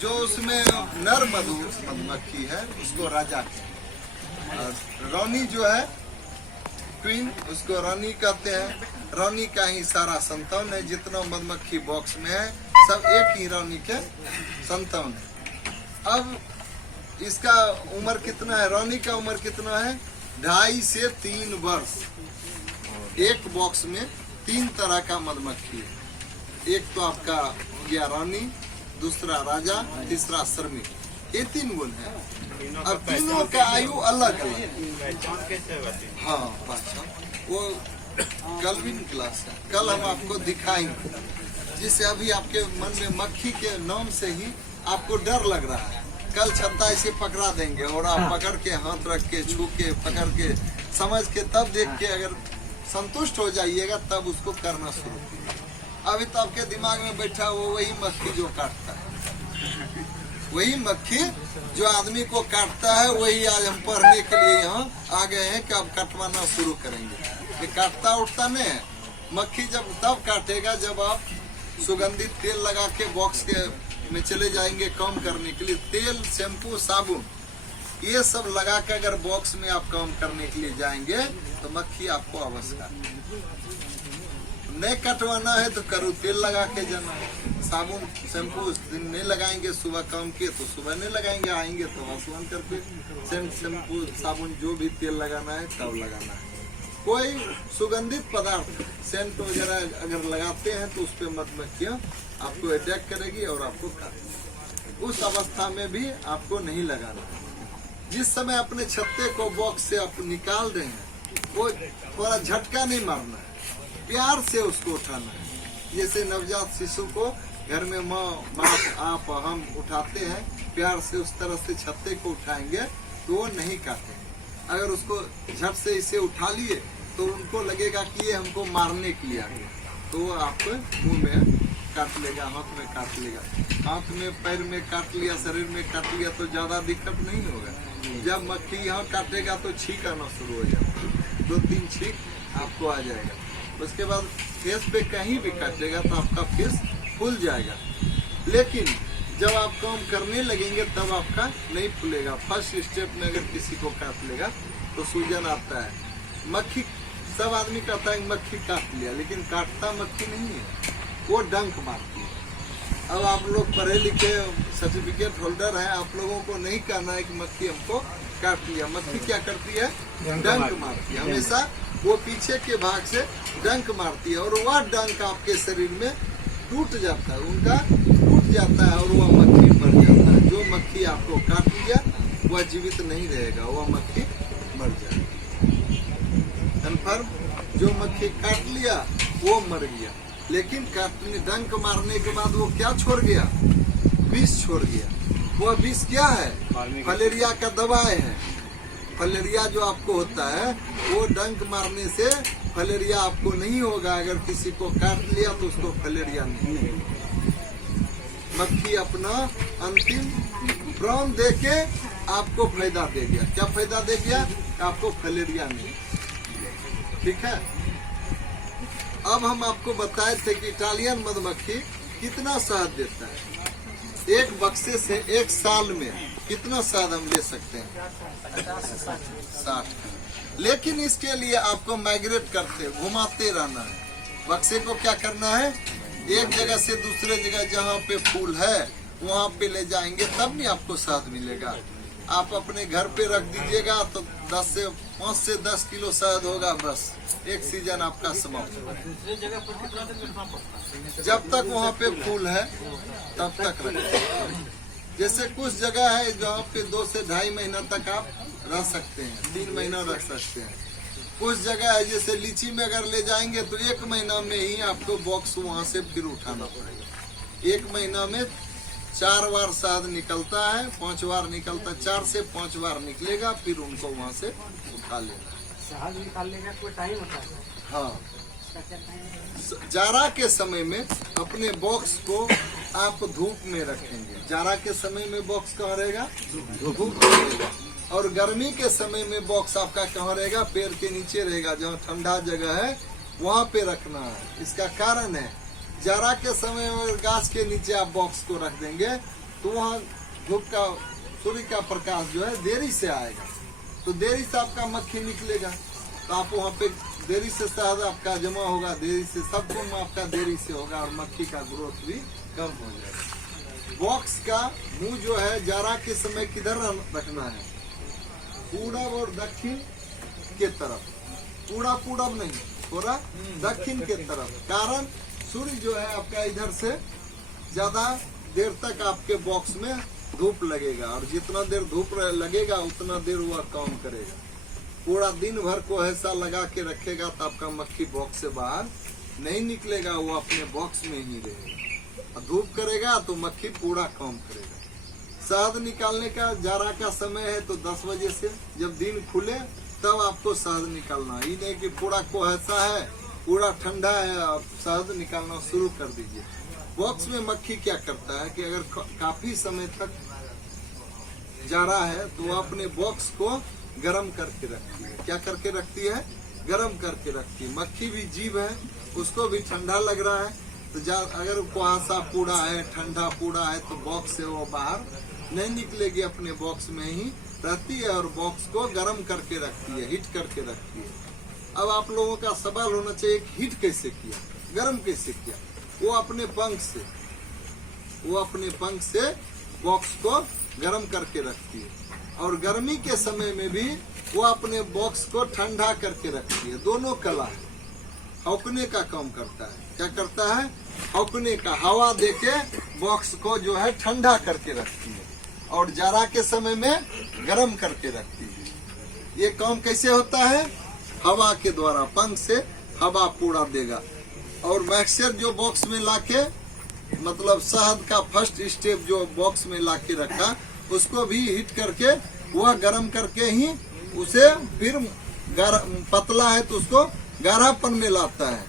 जो उसमें नर मधुमक्खी है उसको राजा कहते हैं, और रानी जो है क्वीन उसको रानी कहते हैं। रानी का ही सारा संतान है, जितना मधुमक्खी बॉक्स में है सब एक ही रानी के संतान है। अब इसका उम्र कितना है, रानी का उम्र कितना है, 2.5 से 3 वर्ष। एक बॉक्स में 3 तरह का मधुमक्खी है, एक तो आपका गया रानी, दूसरा राजा, तीसरा श्रमिक, ये 3 गुण है। अब तीनों का आयु अलग अलग। हाँ वो कल क्लास है, कल हम आपको दिखाएंगे, जिससे अभी आपके मन में मक्खी के नाम से ही आपको डर लग रहा है। कल छत्ता इसे पकड़ा देंगे और आप पकड़ के हाथ रख के छू के पकड़ के समझ के तब देख के अगर संतुष्ट हो जाइएगा तब उसको करना शुरू कीजिए। अभी तो आपके दिमाग में बैठा वो वही मक्खी जो काटता है, वही मक्खी जो आदमी को काटता है, वही आज हम पढ़ने के लिए यहाँ आ गए हैं कि अब कटवाना शुरू करेंगे। ये काटता उठता नहीं है, मक्खी जब तब काटेगा जब आप सुगंधित तेल लगा के बॉक्स के में चले जाएंगे काम करने के लिए। तेल, शैम्पू, साबुन ये सब लगा के अगर बॉक्स में आप काम करने के लिए जाएंगे तो मक्खी आपको अवश्य काटेगी। नहीं कटवाना है तो करू तेल लगा के जाना, साबुन शैम्पू दिन नहीं लगाएंगे, सुबह काम किए तो सुबह नहीं लगाएंगे, आएंगे तो स्नान करके शैम्पू साबुन जो भी तेल लगाना है तब लगाना है। कोई सुगंधित पदार्थ सेंट वगैरह अगर लगाते हैं तो उस पर मधुमक्खियाँ आपको अटैक करेगी और आपको काटेगी। उस अवस्था में भी आपको नहीं लगाना है। जिस समय अपने छत्ते को बॉक्स से आप निकाल रहे हैं वो थोड़ा झटका नहीं मारना है, प्यार से उसको उठाना है। जैसे नवजात शिशु को घर में माँ आप हम उठाते हैं, प्यार से उस तरह से छत्ते को उठाएंगे तो वो नहीं काटेंगे। अगर उसको झट से इसे उठा लिए तो उनको लगेगा कि ये हमको मारने के लिए आ गया, तो वो आपको मुंह में काट लेगा, हाथ में काट लेगा। हाथ में, पैर में काट लिया, शरीर में काट लिया तो ज्यादा दिक्कत नहीं होगा। जब मक्खी यहाँ काटेगा तो छींक आना शुरू हो जाएगा, 2-3 छींक आपको आ जाएगा। उसके बाद फेस पे कहीं भी काटेगा तो आपका फेस फूल जाएगा। लेकिन जब आप काम करने लगेंगे तब आपका नहीं फूलेगा। फर्स्ट स्टेप में अगर किसी को काट लेगा तो सूजन आता है। मक्खी, सब आदमी कहता है मक्खी काट लिया, लेकिन काटता मक्खी नहीं है, वो डंक मारती है। अब आप लोग पढ़े लिखे सर्टिफिकेट होल्डर हैं, आप लोगों को नहीं कहना है कि मक्खी हमको काट लिया। मक्खी क्या करती है, डंक मारती है। हमेशा वो पीछे के भाग से डंक मारती है और वह डंक आपके शरीर में टूट जाता है, उनका टूट जाता है और वह मक्खी मर जाता है। जो मक्खी आपको काट लिया वह जीवित नहीं रहेगा, वह मक्खी मर जाएगा। कन्फर्म, जो मक्खी काट लिया वो मर गया, लेकिन काटने डंक मारने के बाद वो क्या छोड़ गया, विष छोड़ गया। वह विष क्या है, फलेरिया का दवाई है। फलेरिया जो आपको होता है वो डंक मारने से फलेरिया आपको नहीं होगा। अगर किसी को काट लिया तो उसको फलेरिया नहीं होगा। मक्खी अपना अंतिम प्राण देके आपको फायदा दे गया। क्या फायदा दे गया, आपको फलेरिया नहीं। ठीक है, अब हम आपको बताए थे कि इटालियन मधुमक्खी कितना शहद देता है। एक बक्से से एक साल में कितना शहद हम ले सकते हैं, 60। लेकिन इसके लिए आपको माइग्रेट करते, घुमाते रहना है। बक्से को क्या करना है, एक जगह से दूसरे जगह जहाँ पे फूल है वहाँ पे ले जाएंगे, तब नहीं आपको शहद मिलेगा। आप अपने घर पे रख दीजिएगा तो 5 से 10 किलो शहद होगा, बस एक सीजन आपका समाप्त। दूसरी जगह पर कितना दिन रखना पड़ता है? जब तक वहाँ पे फूल है तब तक रखें। जैसे कुछ जगह है जहाँ पे 2 से 2.5 महीना तक आप रह सकते हैं, 3 महीना रख सकते हैं। कुछ जगह है जैसे लीची में अगर ले जाएंगे तो 1 महीना में ही आपको बॉक्स वहाँ से फिर उठाना पड़ेगा। 1 महीना में 4 बार शहद निकलता है, 5 बार निकलता है, 4 से 5 बार निकलेगा, फिर उनको वहाँ से उठा लेना। शहद निकालने का कोई टाइम होता है? हाँ, जाड़ा के समय में अपने बॉक्स को आप धूप में रखेंगे। जाड़ा के समय में बॉक्स कहाँ रहेगा, धूप में रहेगा। और गर्मी के समय में बॉक्स आपका कहाँ रहेगा, पेड़ के नीचे रहेगा, जहाँ ठंडा जगह है वहाँ पे रखना है। इसका कारण है, जाड़ा के समय में गाछ के नीचे आप बॉक्स को रख देंगे तो वहाँ धूप का सूर्य का प्रकाश जो है देरी से आएगा, तो देरी से आपका मक्खी निकलेगा, तो आप वहाँ पे देरी से शहद आपका जमा होगा, देरी से सब कुछ आपका देरी से होगा और मक्खी का ग्रोथ भी कम हो जाएगा। बॉक्स का मुंह जो है जाड़ा के समय किधर रखना है? पूरब और दक्षिण के तरफ, पूरब नहीं, थोड़ा दक्षिण के तरफ। कारण सूर्य जो है आपका इधर से ज्यादा देर तक आपके बॉक्स में धूप लगेगा, और जितना देर धूप लगेगा उतना देर वह काम करेगा। पूरा दिन भर को ऐसा लगा के रखेगा तो आपका मक्खी बॉक्स से बाहर नहीं निकलेगा, वो अपने बॉक्स में ही रहेगा। धूप करेगा तो मक्खी पूरा काम करेगा। शहद निकालने का जाड़ा का समय है तो 10 बजे से, जब दिन खुले तब आपको शहद निकालना। ये नहीं कि पूरा कुहासा है, पूरा ठंडा है, आप शहद निकालना शुरू कर दीजिए। बॉक्स में मक्खी क्या करता है कि अगर काफी समय तक जाड़ा है तो वो अपने बॉक्स को गर्म करके रखती है। क्या करके रखती है? गर्म करके रखती है। मक्खी भी जीव है, उसको भी ठंडा लग रहा है, तो अगर कुहासा पूरा है, ठंडा पूरा है, तो बॉक्स से वो बाहर नहीं निकलेगी, अपने बॉक्स में ही रहती है और बॉक्स को गर्म करके रखती है, हीट करके रखती है। अब आप लोगों का सवाल होना चाहिए कि हीट कैसे किया, गर्म कैसे किया? वो अपने पंख से बॉक्स को गर्म करके रखती है, और गर्मी के समय में भी वो अपने बॉक्स को ठंडा करके रखती है। दोनों कला है। हौकने का काम करता है। क्या करता है? हौकने का, हवा देके बॉक्स को जो है ठंडा करके रखती है, और जाड़ा के समय में गर्म करके रखती है। ये काम कैसे होता है? हवा के द्वारा, पंख से हवा पूरा देगा। और मिक्सचर जो बॉक्स में लाके, मतलब शहद का फर्स्ट स्टेप जो बॉक्स में लाके रखा, उसको भी हीट करके वह गर्म करके ही उसे फिर पतला है तो उसको गाढ़ापन में लाता है।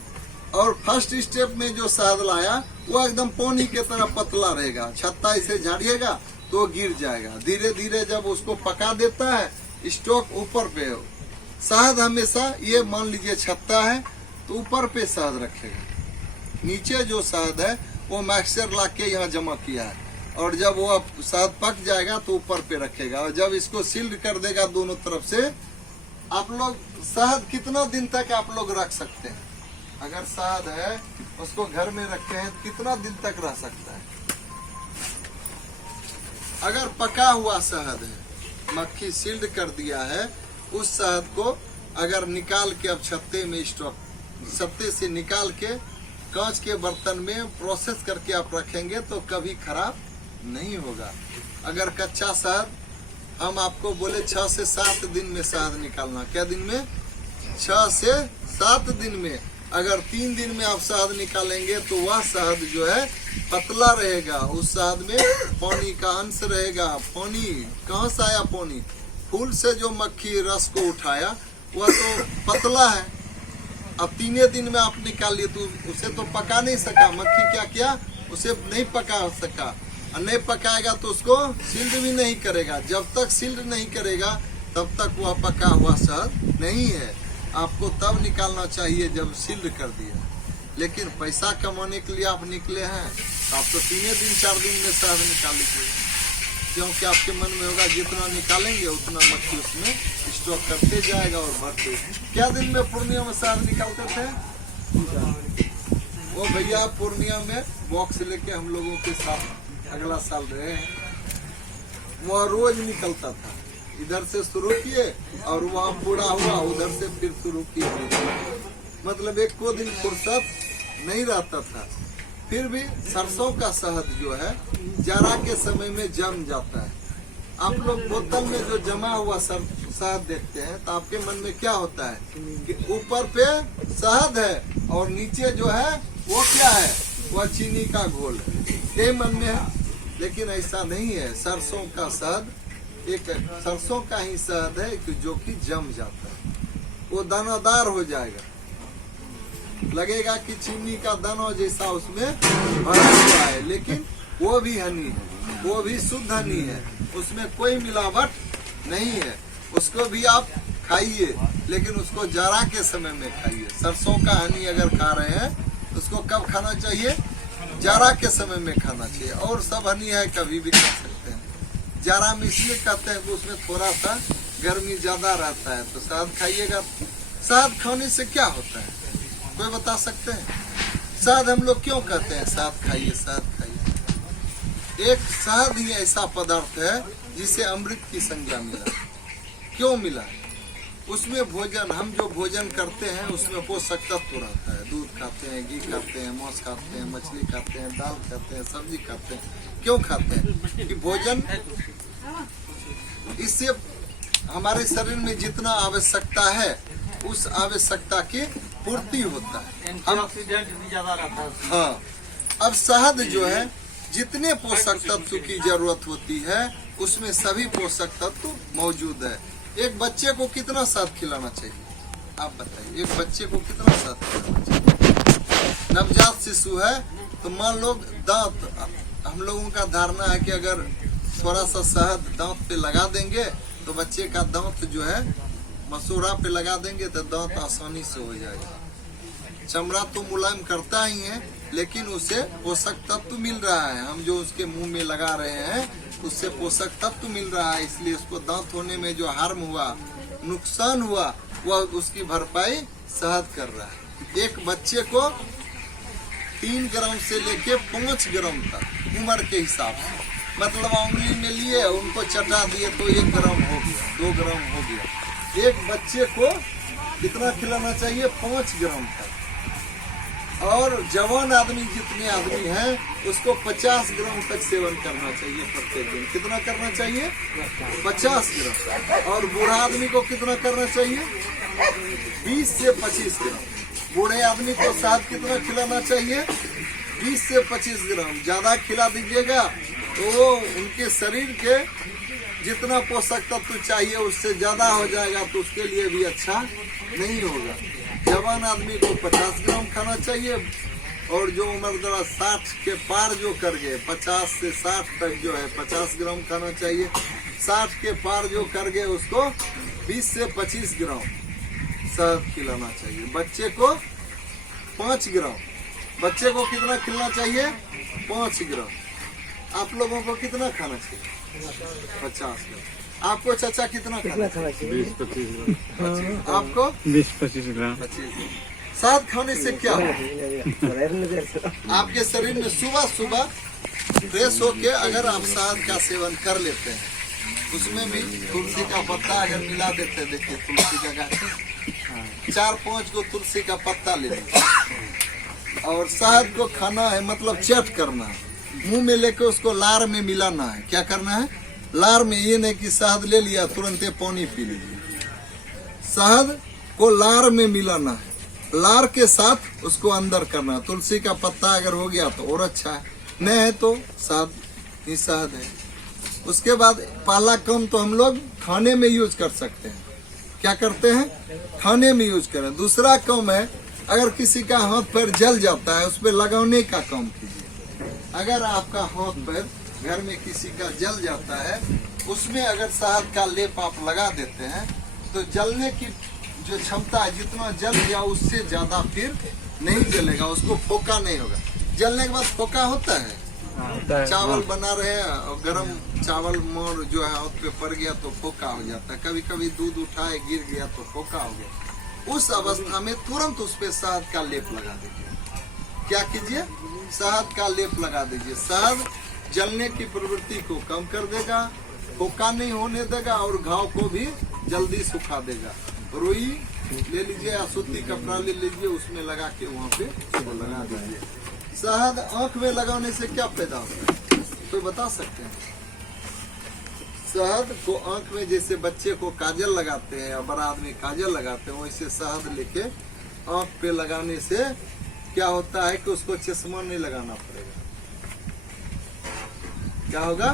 और फर्स्ट स्टेप में जो शहद लाया वो एकदम पानी के तरह पतला रहेगा, छत्ता इसे झाड़िएगा तो गिर जाएगा। धीरे धीरे जब उसको पका देता है, स्टॉक ऊपर पे हो। शहद हमेशा, ये मान लीजिए छत्ता है तो ऊपर पे शहद रखेगा, नीचे जो शहद है वो मिक्सचर ला के यहाँ जमा किया है, और जब वो शहद पक जाएगा तो ऊपर पे रखेगा। और जब इसको सील्ड कर देगा दोनों तरफ से, आप लोग शहद कितना दिन तक आप लोग रख सकते हैं? अगर शहद है उसको घर में रखे हैं तो कितना दिन तक रह सकता है? अगर पका हुआ शहद है, मक्खी सील्ड कर दिया है, उस शहद को अगर निकाल के अब छत्ते में छत्ते से निकाल के कांच के बर्तन में प्रोसेस करके आप रखेंगे तो कभी खराब नहीं होगा। अगर कच्चा शहद, हम आपको बोले 6 से 7 दिन में शहद निकालना। क्या दिन में? 6 से 7 दिन में। अगर 3 दिन में आप शहद निकालेंगे तो वह शहद जो है पतला रहेगा, उस शहद में पानी का अंश रहेगा। पानी कहाँ से आया? पानी फूल से जो मक्खी रस को उठाया वह तो पतला है। अब 3 दिन में आप निकालिए तो उसे तो पका नहीं सका। मक्खी क्या किया? उसे नहीं पका सका, और नहीं पकाएगा तो उसको सील्ड भी नहीं करेगा। जब तक सील्ड नहीं करेगा तब तक वह पका हुआ शहद नहीं है। आपको तब निकालना चाहिए जब सील्ड कर दिया। लेकिन पैसा कमाने के लिए आप निकले हैं तो आप तो 3 दिन 4 दिन में शहद निकाल लीजिए, क्योंकि आपके मन में होगा जितना निकालेंगे उतना मक्खी उसमें स्टॉक करते जाएगा और बढ़ते। क्या दिन में पूर्णिया में शहद निकालते थे? वो भैया पूर्णिया में बॉक्स लेके हम लोगों के साथ अगला साल रहे हैं, वह रोज निकलता था। इधर से शुरू किए और वहाँ पूरा हुआ, उधर से फिर शुरू किए। मतलब एक को दिन फुर्सत नहीं रहता था। फिर भी सरसों का शहद जो है जाड़ा के समय में जम जाता है। आप लोग बोतल में जो जमा हुआ शहद देखते हैं तो आपके मन में क्या होता है कि ऊपर पे शहद है और नीचे जो है वो क्या है? वह चीनी का घोल है, ये मन में है। लेकिन ऐसा नहीं है। सरसों का शहद एक सरसों का ही शहद है कि जो कि जम जाता है, वो दानादार हो जाएगा, लगेगा कि चीनी का दाना जैसा उसमें भरा हुआ है, लेकिन वो भी हनी है, वो भी शुद्ध हनी है, उसमें कोई मिलावट नहीं है। उसको भी आप खाइए, लेकिन उसको जाड़ा के समय में खाइए। सरसों का हनी अगर खा रहे हैं तो उसको कब खाना चाहिए? जाड़ा के समय में खाना चाहिए। और सब हनी है, कभी भी खा सकते हैं। जाड़ा में इसलिए कहते हैं कि उसमें थोड़ा सा गर्मी ज्यादा रहता है, तो शहद खाइएगा। शहद खाने से क्या होता है, कोई बता सकते हैं? शहद हम लोग क्यों कहते हैं शहद खाइए, शहद खाइए? एक शहद ही ऐसा पदार्थ है जिसे अमृत की संज्ञा मिला। क्यों मिला? उसमें भोजन, हम जो भोजन करते हैं उसमें पोषक तत्व रहता है। दूध खाते हैं, घी खाते हैं, मांस खाते हैं, मछली खाते हैं, दाल खाते हैं, सब्जी खाते हैं। क्यों खाते हैं? कि भोजन, इससे हमारे शरीर में जितना आवश्यकता है उस आवश्यकता की पूर्ति होता है। एंटीऑक्सीडेंट भी ज्यादा रहता है। हाँ, अब शहद जो है जितने पोषक तत्व की जरूरत होती है उसमें सभी पोषक तत्व मौजूद है। एक बच्चे को कितना शहद खिलाना चाहिए, आप बताइए? एक बच्चे को कितना शहद खिलाना चाहिए? नवजात शिशु है तो मान लो दांत, हम लोगों का धारणा है कि अगर थोड़ा सा शहद दांत पे लगा देंगे तो बच्चे का दांत जो है मसूड़ा पे लगा देंगे तो दांत आसानी से हो जाएगा। चमड़ा तो मुलायम करता ही है, लेकिन उसे पोषक तत्व मिल रहा है। हम जो उसके मुंह में लगा रहे हैं उससे पोषक तत्व मिल रहा है, इसलिए उसको दांत होने में जो हार्म हुआ, नुकसान हुआ, वह उसकी भरपाई शहद कर रहा है। एक बच्चे को 3 ग्राम से लेके 5 ग्राम तक उम्र के हिसाब से, मतलब उंगली में लिए उनको चटा दिए तो 1 ग्राम हो गया, 2 ग्राम हो गया। एक बच्चे को कितना खिलाना चाहिए? 5 ग्राम तक। और जवान आदमी जितने आदमी हैं उसको 50 ग्राम तक सेवन करना चाहिए प्रत्येक दिन। कितना करना चाहिए? 50 ग्राम। और बूढ़ा आदमी को कितना करना चाहिए? 20 से 25 ग्राम। बूढ़े आदमी को शहद कितना खिलाना चाहिए? 20 से 25 ग्राम। ज्यादा खिला दीजिएगा तो उनके शरीर के जितना पोषक तत्व चाहिए उससे ज्यादा हो जाएगा, तो उसके लिए भी अच्छा नहीं होगा। जवान आदमी को 50 ग्राम खाना चाहिए, और जो उम्र दराज 60 के पार जो कर गए, 50 से 60 तक जो है 50 ग्राम खाना चाहिए। 60 के पार जो कर गए उसको 20 से 25 ग्राम शहद खिलाना चाहिए। बच्चे को 5 ग्राम। बच्चे को कितना खिलाना चाहिए? 5 ग्राम। आप लोगों को कितना खाना चाहिए? 50 ग्राम। आपको चाचा कितना खाना चाहिए? 20-25 ग्राम। आपको 20-25 ग्राम। 25 ग्राम। शहद खाने से क्या होगा? आपके शरीर में सुबह सुबह फ्रेश होके अगर आप शहद का सेवन कर लेते हैं, उसमें भी तुलसी का पत्ता अगर मिला देते हैं, देखिए तुलसी का गाछ 4-5 को तुलसी का पत्ता ले लीजिए और शहद को खाना है, मतलब चट करना है, मुंह में लेके उसको लार में मिलाना है। क्या करना है? लार में। ये नहीं कि शहद ले लिया तुरंत पानी पी लीजिए। शहद को लार में मिलाना है, लार के साथ उसको अंदर करना। तुलसी का पत्ता अगर हो गया तो और अच्छा है, नहीं है तो शहद ही शहद है। उसके बाद पहला काम तो हम लोग खाने में यूज कर सकते हैं। क्या करते हैं? खाने में यूज करें। दूसरा काम है, अगर किसी का हाथ पैर जल जाता है उस पर लगाने का काम कीजिए। अगर आपका हाथ पैर घर में किसी का जल जाता है, उसमें अगर शहद का लेप आप लगा देते हैं तो जलने की जो क्षमता है, जितना जल गया उससे ज्यादा फिर नहीं जलेगा, उसको फोका नहीं होगा। जलने के बाद फोका होता है। चावल बना रहे हैं और गरम चावल मोर जो है हाथ पे पड़ गया तो फोका हो जाता है। कभी कभी दूध उठाए गिर गया तो फोका हो गया। उस अवस्था में तुरंत उस पे शहद का लेप लगा दीजिए। क्या कीजिए? शहद का लेप लगा दीजिए। शहद जलने की प्रवृत्ति को कम कर देगा, फोका नहीं होने देगा और घाव को भी जल्दी सुखा देगा। रुई ले लीजिए या सूती कपड़ा ले लीजिए, उसमें लगा के वहाँ पे उसको लगा दीजिए। शहद आंख में लगाने से क्या फायदा होता है, तो बता सकते हैं? शहद को आंख में, जैसे बच्चे को काजल लगाते हैं या बड़ा आदमी काजल लगाते हैं, वैसे शहद लेके आंख पे लगाने से क्या होता है कि उसको चश्मा नहीं लगाना पड़ेगा। क्या होगा?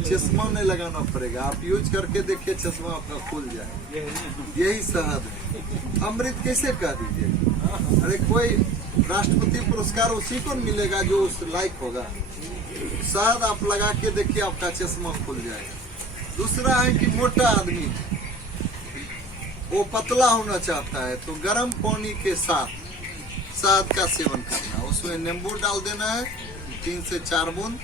चश्मा नहीं लगाना पड़ेगा। आप यूज करके देखिए, चश्मा आपका खुल जाए। यही शहद है। अमृत कैसे कह दीजिए? अरे कोई राष्ट्रपति पुरस्कार उसी को मिलेगा जो उस लायक होगा। शहद आप लगा के देखिए, आपका चश्मा खुल जाएगा। दूसरा है कि मोटा आदमी वो पतला होना चाहता है तो गर्म पानी के साथ शहद का सेवन करना। उसमें नींबू डाल देना है 3 से 4 बूंद।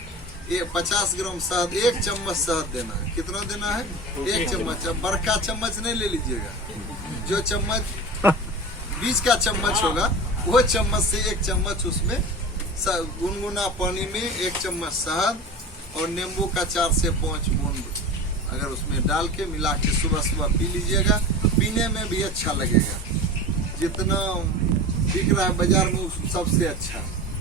ये 50 ग्राम शहद, 1 चम्मच शहद देना है। कितना देना है? 1 चम्मच। अब बड़का चम्मच नहीं ले लीजिएगा, जो चम्मच बीच का चम्मच होगा वो चम्मच से 1 चम्मच उसमें गुनगुना पानी में 1 चम्मच शहद और नींबू का 4 से 5 बूंद अगर उसमें डाल के मिला के सुबह सुबह पी लीजिएगा। पीने में भी अच्छा लगेगा, जितना बिक रहा है बाजार में उस सबसे अच्छा,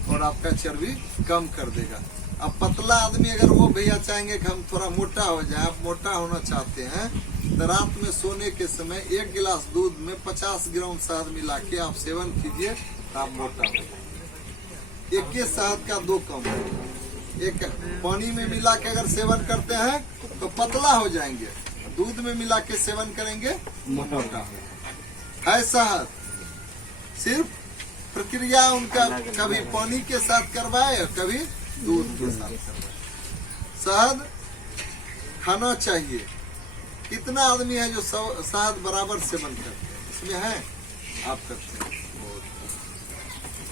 और आपका चर्बी कम कर देगा। अब पतला आदमी अगर वो भैया चाहेंगे कि हम थोड़ा मोटा हो जाए, आप मोटा होना चाहते हैं तो रात में सोने के समय 1 गिलास दूध में 50 ग्राम शहद मिला के आप सेवन कीजिए तो आप मोटा हो जाए। एक शहद का 2 कम है। एक पानी में मिला के अगर सेवन करते हैं तो पतला हो जाएंगे, दूध में मिला के सेवन करेंगे मोटा है। शहद सिर्फ प्रक्रिया उनका कभी पानी के साथ करवाए और कभी दूध के साथ करवाए। शहद खाना चाहिए। कितना आदमी है जो शहद बराबर सेवन करते हैं? इसमें है आप करते हैं,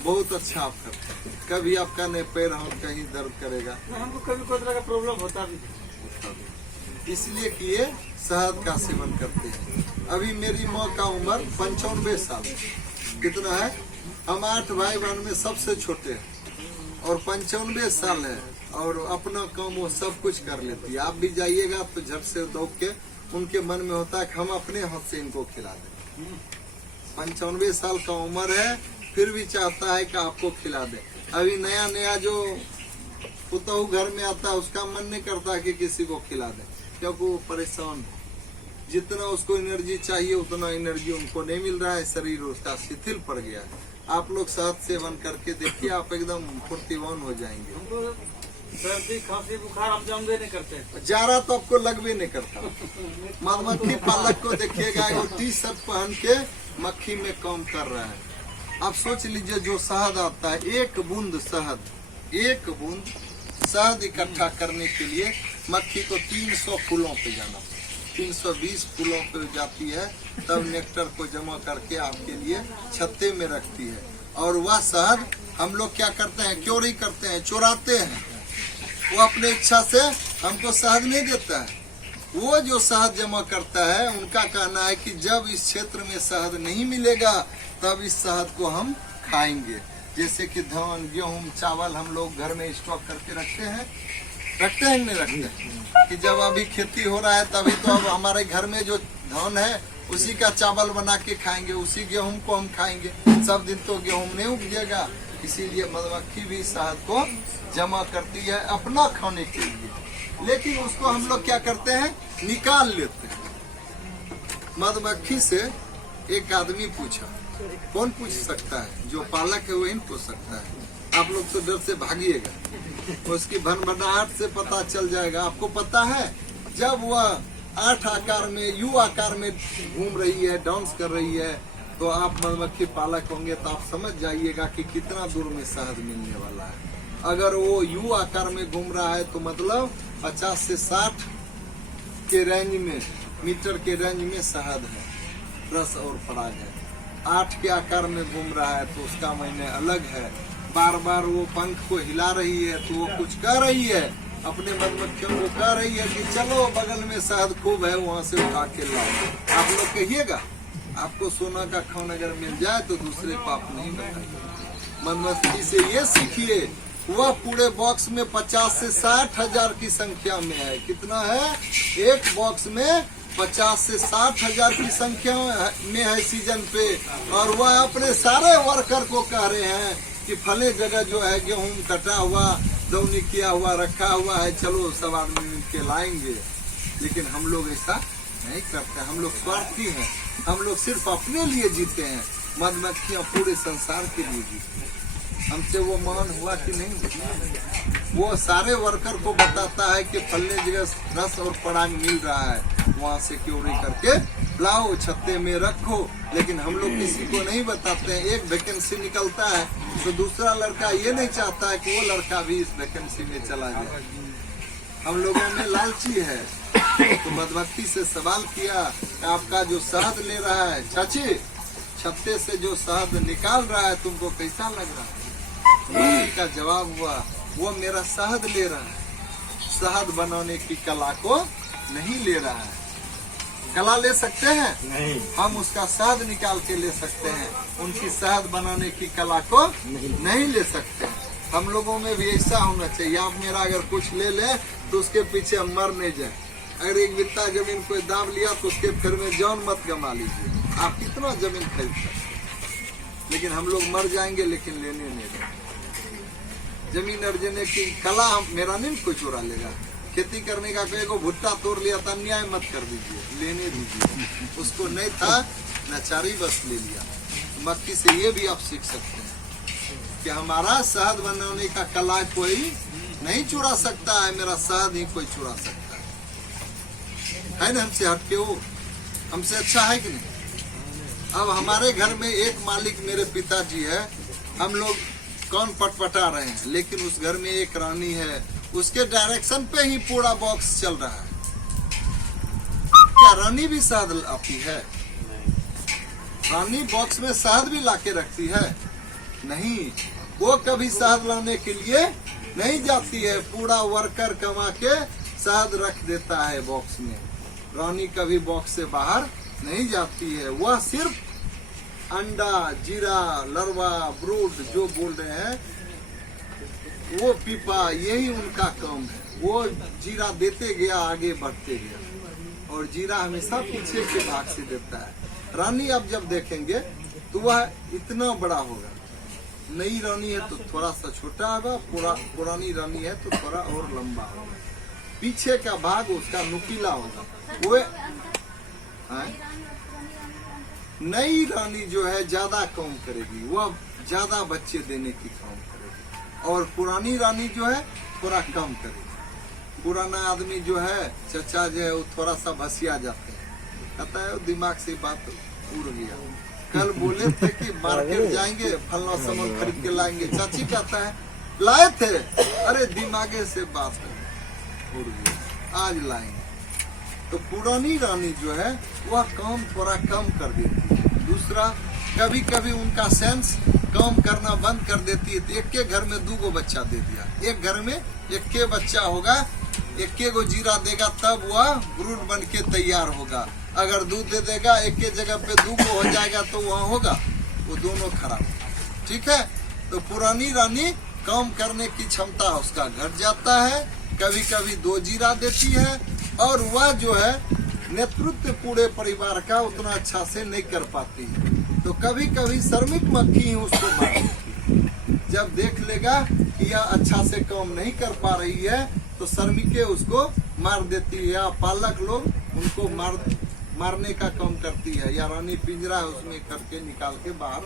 बहुत अच्छा आप करते हैं। कभी आपका नहीं पैर हम कहीं दर्द करेगा, हमको कभी कोई तरह का प्रॉब्लम होता भी नहीं, इसलिए कि ये शहद का सेवन करते हैं। अभी मेरी माँ का उम्र 95 साल। कितना है? हम 8 भाई बहन में सबसे छोटे हैं और 95 साल है और अपना काम वो सब कुछ कर लेती है। आप भी जाइएगा तो झट से दौड़ के उनके मन में होता है कि हम अपने हाथ से इनको खिला दें। 95 साल का उम्र है फिर भी चाहता है कि आपको खिला दे। अभी नया नया जो पुतहू घर में आता है उसका मन नहीं करता कि किसी को खिला दे, क्योंकि वो परेशान है। जितना उसको एनर्जी चाहिए उतना एनर्जी उनको नहीं मिल रहा है, शरीर उसका शिथिल पड़ गया है। आप लोग शहद सेवन करके देखिए, आप एकदम फुर्तीवान हो जाएंगे। हमको सर्दी खांसी बुखार हम जमदे नहीं करते। जारा तो आपको लगवे नहीं करता। मधुमक्खी पालक को देखिएगा, वो टी-शर्ट पहन के मक्खी में काम कर रहा है। आप सोच लीजिए जो शहद आता है, 1 बूंद शहद इकट्ठा करने के लिए मक्खी को 300 फूलों पे जाना, 320 फूलों पे जाती है, तब नेक्टर को जमा करके आपके लिए छत्ते में रखती है। और वह शहद हम लोग क्या करते हैं? चोरी करते हैं, चुराते हैं। वो अपने इच्छा से हमको शहद नहीं देता है। वो जो शहद जमा करता है उनका कहना है कि जब इस क्षेत्र में शहद नहीं मिलेगा तब इस शहद को हम खाएंगे। जैसे कि धान, गेहूं, चावल हम लोग घर में स्टॉक करके रखते हैं नहीं रखते कि जब अभी खेती हो रहा है तभी तो अब हमारे घर में जो धान है उसी का चावल बना के खाएंगे, उसी गेहूं को हम खाएंगे। सब दिन तो गेहूं नहीं उपजेगा, इसीलिए मधुमक्खी भी शहद को जमा करती है अपना खाने के लिए। लेकिन उसको हम लोग क्या करते हैं? निकाल लेते हैं। मधुमक्खी से एक आदमी पूछा, कौन पूछ सकता है? जो पालक है वही पूछ सकता है। आप लोग तो डर से भागिएगा, उसकी भनभनाहट से पता चल जाएगा। आपको पता है जब वह 8 आकार में, यू आकार में घूम रही है, डांस कर रही है, तो आप मधुमक्खी पालक होंगे तो आप समझ जाइएगा कि कितना दूर में शहद मिलने वाला है। अगर वो यू आकार में घूम रहा है तो मतलब 50 से 60 के रेंज में, मीटर के रेंज में शहद है, रस और पराग है। 8 के आकार में घूम रहा है तो उसका मायने अलग है। बार बार वो पंख को हिला रही है तो वो कुछ कह रही है, अपने मधुमक्खियों को कह रही है कि चलो बगल में शहद खूब है, वहाँ से उठा के लाओ। आप लोग कहिएगा, आपको सोना का खान अगर मिल जाए तो दूसरे पाप नहीं बताइए। मधुमक्खी से ये सीखिए, वह पूरे बॉक्स में 50 से 60 हजार की संख्या में है। कितना है? एक बॉक्स में 50 से 60 हजार की संख्या में है सीजन पे, और वह अपने सारे वर्कर को कह रहे हैं कि फले जगह जो है गेहूं कटा हुआ, दौनी किया हुआ रखा हुआ है, चलो सब आदमी मिल के लाएंगे। लेकिन हम लोग ऐसा नहीं करते, हम लोग स्वार्थी हैं, हम लोग सिर्फ अपने लिए जीते हैं। मधुमक्खियां पूरे संसार के लिए जीते हैं। हमसे वो मान हुआ कि नहीं? वो सारे वर्कर को बताता है कि फलने जगह रस और पराग मिल रहा है, वहाँ से चोरी करके लाओ, छत्ते में रखो। लेकिन हम लोग किसी को नहीं बताते हैं। एक वैकेंसी निकलता है तो दूसरा लड़का ये नहीं चाहता है कि वो लड़का भी इस वैकेंसी में चला जाए। हम लोगों में लालची है। तो मधुमक्खी से सवाल किया, आपका जो शहद ले रहा है, चाची छत्ते से जो शहद निकाल रहा है तुमको कैसा लग रहा है? रानी का जवाब हुआ, वो मेरा शहद ले रहा है, शहद बनाने की कला को नहीं ले रहा है। कला ले सकते हैं नहीं, हम, उसका शहद निकाल के ले सकते हैं, उनकी शहद बनाने की कला को नहीं ले सकते हैं। हम लोगों में भी ऐसा होना चाहिए। आप मेरा अगर कुछ ले लें तो उसके पीछे हम मर नहीं जाए। अगर एक बित्ता जमीन कोई दाम लिया तो उसके फिर में जान मत गमा लीजिए। आप कितना जमीन खरीद सकते हैं, लेकिन हम लोग मर जाएंगे लेकिन लेने नहीं देंगे। जमीन अर्जने की कला हम मेरा नहीं कोई चुरा लेगा। खेती करने का कोई को भुट्टा तोड़ लिया था, अन्याय मत कर दीजिए, लेने दीजिए। उसको नहीं था, नचारी बस ले लिया। मक्खी से ये भी आप सीख सकते हैं कि हमारा शहद बनाने का कला कोई नहीं चुरा सकता है, मेरा शहद ही कोई चुरा सकता है ना? हमसे हटके वो हमसे अच्छा है कि नहीं? अब हमारे घर में एक मालिक मेरे पिताजी है, हम लोग कौन पटपटा रहे हैं, लेकिन उस घर में एक रानी है, उसके डायरेक्शन पे ही पूरा बॉक्स चल रहा है। क्या रानी भी शहद आती है? रानी बॉक्स में शहद भी लाके रखती है? नहीं, वो कभी शहद लाने के लिए नहीं जाती है। पूरा वर्कर कमा के शहद रख देता है बॉक्स में। रानी कभी बॉक्स से बाहर नहीं जाती है। वह सिर्फ अंडा, जीरा, लरवा, ब्रूड जो बोल रहे हैं, वो पीपा, यही उनका काम है। वो जीरा देते गया, आगे बढ़ते गया, और जीरा हमेशा पीछे के भाग से देता है। रानी अब जब देखेंगे तो वह इतना बड़ा होगा। नई रानी है तो थोड़ा सा छोटा होगा, पुरानी रानी है तो थोड़ा और लंबा होगा। पीछे का भाग उसका नुकीला होगा। वो नई रानी जो है ज्यादा काम करेगी, वह ज्यादा बच्चे देने की काम करेगी, और पुरानी रानी जो है थोड़ा कम करेगी। पुराना आदमी जो है, चचा जो है, वो थोड़ा सा भसिया जाते हैं, कहता है दिमाग से बात उड़ गया। कल बोले थे कि मार्केट जाएंगे, फलना सामान खरीद के लाएंगे, चाची कहता है लाए थे, अरे दिमागे से बात उड़ गई, आज लाएंगे। तो पुरानी रानी जो है वह काम थोड़ा कम कर देती है। दूसरा, कभी कभी उनका सेंस काम करना बंद कर देती है। तो एक के घर में 2 बच्चा दे दिया, एक घर में एक के बच्चा होगा, एक के गो जीरा देगा, तब वह ब्रूड बन के तैयार होगा। अगर दूध दे देगा, एक के जगह पे 2 हो जाएगा तो वहाँ होगा, वो दोनों खराब। ठीक है, तो पुरानी रानी काम करने की क्षमता उसका घट जाता है। कभी कभी 2 जीरा देती है, और वह जो है नेतृत्व पूरे परिवार का उतना अच्छा से नहीं कर पाती है। तो कभी कभी श्रमिक मक्खी ही उसको मार देती है। जब देख लेगा कि यह अच्छा से काम नहीं कर पा रही है तो श्रमिकें उसको मार देती है, या पालक लोग उनको मारने का काम करती है, या रानी पिंजरा उसमें करके निकाल के बाहर